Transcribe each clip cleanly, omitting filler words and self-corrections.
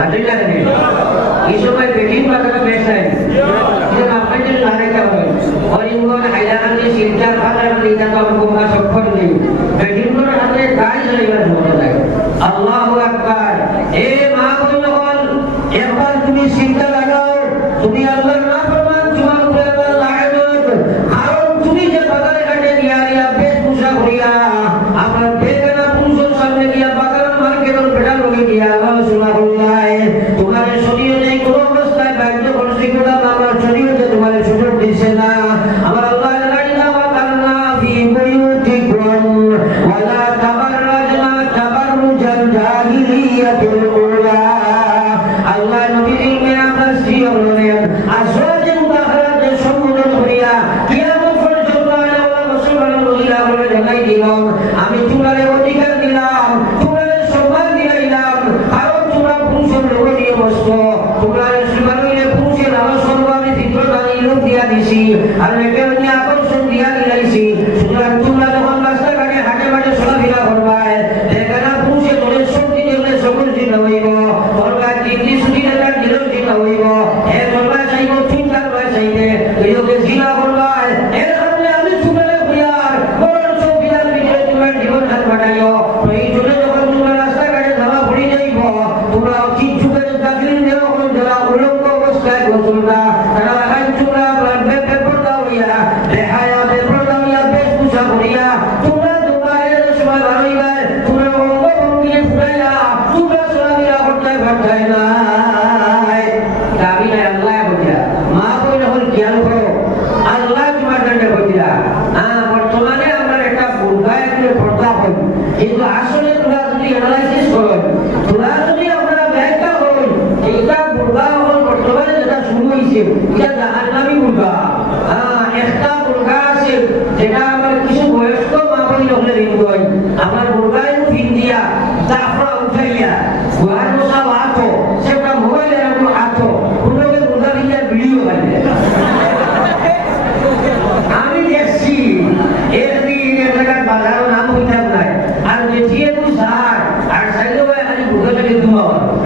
Ada yang ni. Isu mai begini macam biasa. Kita apa je lari kau. Orang ini hayaan ni siljar pada kita kalau bukan sokor ni. Begini pun ada guys lagi macam Allahu Akbar. माँ को लोगों एक बार तुम्हें सिंधा लगाओ तुम्हें अल्लाह ना फरमान जुमान को अल्लाह लायक और तुम्हें जब बगल कटे दिया या बेस पूछा भैया आप बेगना पुरुषों सामने दिया बगल मार के तो बेटा लोगे दिया अल्लाह सुना बोला है तुम्हारे शरीर नहीं करो अवस्था है बैठ जो कुर्सी को ना हमारा शरीर जो तुम्हारे शरीर दिसे ना हमारा अल्लाह लड़ाईना वाला भी बुयूतिकुम वाला तबर्रजना तबर्रुजल जाहिलियतिल Allah Nabi ini atas dia oleh asal jumlah kerana semua dunia kiamat berjumlah Allah Rasulullah oleh jangan dilam kami cuma lewatikan dilam cuma semua dilam kalau cuma punya lewat dia masuk cuma sebenarnya punya Allah semua itu dari ilmu dia di sini alhamdulillah apa pun dia di sini cuma dengan bahasa kaya hanya macam sudah bila berbaik dengan punya oleh semua dia semua dilawimu ini sudah ada di dalam kita wibo, korban saya cinta saya, beliau berzina korban, alhamdulillah ini cuma lebiar, orang sobiar biar cuma dibuat badayo, ini cuma orang cuma rasa kaya sama beri jaibo, cuma juga daging dia orang jalan ulang kau boskai bosula, karena kan cuma berperdau ya, lehaya berperdau ya bespusa buria, cuma ya semua bariga, cuma orang dia budaya, cuma selagi aku terbaik na. itu asli tulah tadi analisis kon, tulah tadi apa baiknya kon, kita burga kon bertobat kita semua isi, kita dah nabi burga, ekta burga sih, kita amal kisu boys ko maupun yang lain kon, amal burga itu India, Zafra Utaya, bukan musa wato, siapa mobile yang aku wato, burga India video kan, kami desi, ini mereka bazar namu kita naik. Dia tu sahar, saya tu hari bukan lagi dua.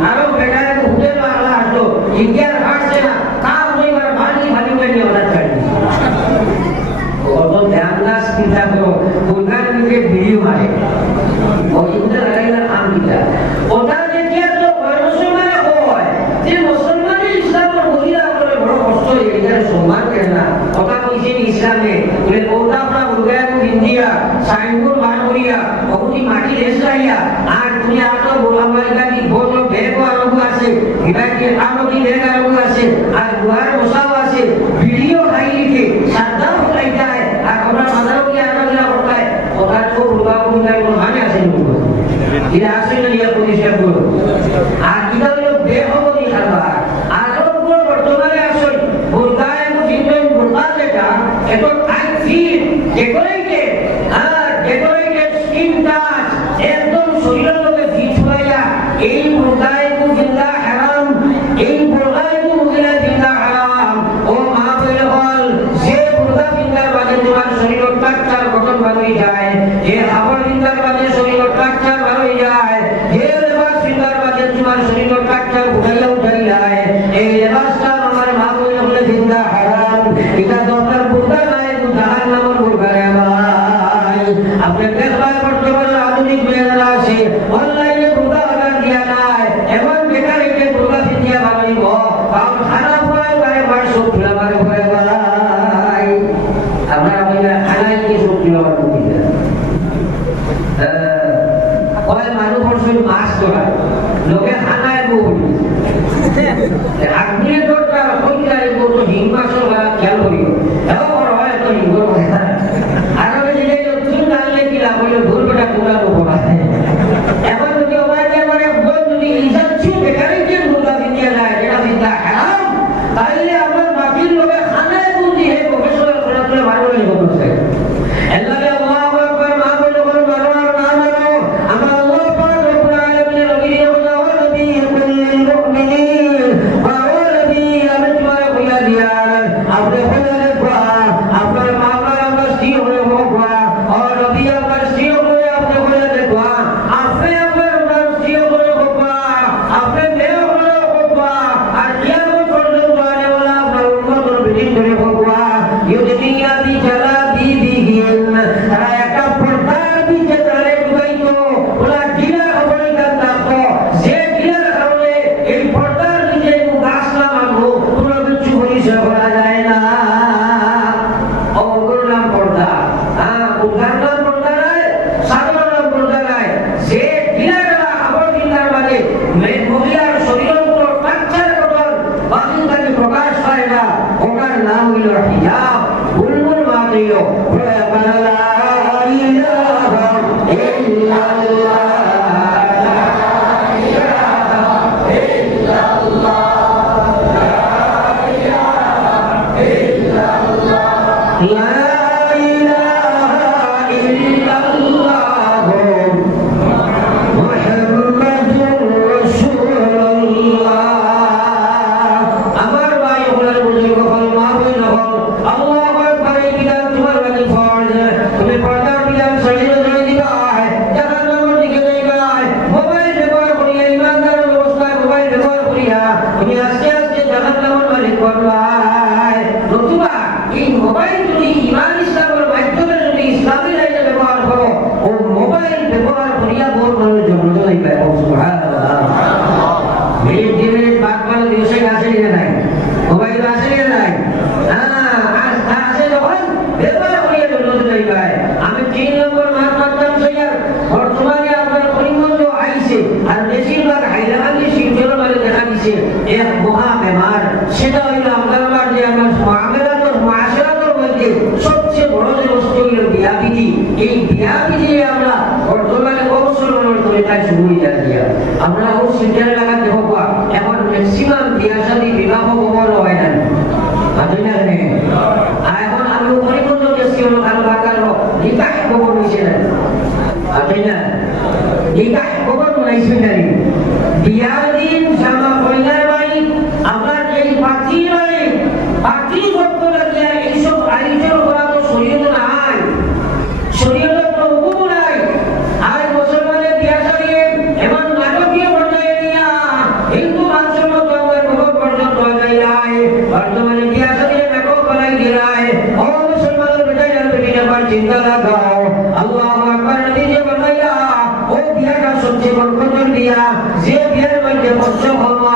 Kalau beda itu hotel malah tu, India harusnya tahu ni berbalik balik balik orang cari. Kalau jangan kita tu bukan kita video hari, oh itu adalah am kita. Orang dia tu Musliman koi, dia Musliman Islam berbeda kalau berkosong dia semua kena. Orang Muslim Islam ni, boleh orang pun bukan India. साइंपुर मानवरिया बहुत ही माटी देश रहिया आज दुनिया तो बोला मारेगा कि बहुत लोग भेड़ को आरोप आसे हिदायत के आरोप की भेड़ आरोप आसे आज बुहार मुसाव आसे वीडियो खाई लिखे साधा हो लगता है आज हमारा मदरों की आरोप लगा पड़ता है और आज को बुला को मिला को माने आसे लोग ये आसे ने लिया पोजीशन को आज किधर लोग देखो को नहीं करवा आरोप को वर्तमान आसे बुलगाए को जिन्होंने बुलगा देगा ये तो I feel decorated decorated skin touch একদম শরীরের মধ্যে ফিট হইয়া এই মুরগায় কো জিন্দা হারাম এই মুরগায় কো মুগিলা জিন্দা হারাম ও মা বলে বল যে মুরগা জিন্দার বাদে তোমার শরীর টাকটার গঠন ভালো হয়ে যায় যে হাবড় জিন্দার বাদে শরীর টাকটার ভালো হয়ে যায় যে লেবাস জিন্দার বাদে তোমার শরীর টাকটার উঠাইয়া উঠাই যায় এই লেবাসটা আমার মা বলে জিন্দা হারাম এটা দরকার মুরগা নাই জাহান্নামের মুরগা রে अपने देखभाल करते हुए आधुनिक मेरा से ऑनलाइन में बुर्गा लगा दिया ना है एवं बेटा लेके बुर्गा दिया बारी को आप खाना खाए बारे बार सूप खिला बारे बारे बारे हमारा भैया खाना की सूप खिला बारे दिया और मालूम पड़ सुन मास तो है लोग खाना है वो अग्नि तो का कोई जाए वो तो हिंगा सो वाला क्या हो रही है और है तो हिंगा बोले भूल बड़ा पूरा तो होगा এখন যদি ওবাইতে মানে ভুল যদি ইজ্জত ছিল বেকারি যে মুরগা দিতে না এটা দিতা হারাম তাইলে আমরা বাকির লোকে খানায় বুঝি হে প্রফেসর করে মারো নি বলছে আল্লাহ আল্লাহু আকবার মা বলে বলে মারো আর না মারো আমরা আল্লাহ পাক রব্বুল আলামিনের নবী বলা নবী কুল মুমিনিন ওয়া নবী এই বিয়া দিয়ে আমরা বর্তমানে অবসরণের করে তাই শুরু হয়ে দিয়া আমরা ও সিটার লাগাতে হবো এখন ম্যাক্সিমাম বিয়া শাদী বিবাহ ভবন হয় না আদুনা নে এখন আমি উপরে কোন দেশি হলো কারো বাগানো নিকাহ ভবন হইছে না আদুনা নিকাহ ভবন হইছে না বিয়ার দিন জামা কইনার বাড়ি আমরা এই পাতি বাড়ি পাতি ভক্ত লাগিয়া এইসব আয়োজন করা তো শরীয়ত নাই শরীয়তের কোনো হুকুম নাই আর মুসলমানের বিয়া শাদী এমন নাটকীয় পর্যায়ে নিয়া হিন্দু মানুষের মতো আমরা কোনো পর্যন্ত যাই নাই বর্তমানে বিয়া শাদী নাটক বানাই দিলাই ও মুসলমানের বেটাইয়া বেটির আবার চিন্তা লাগাও আল্লাহু আকবার নিজে বানাইয়া ও বিয়াটা সবচেয়ে বরকতের বিয়া যে বিয়ার মধ্যে পঞ্চম হয়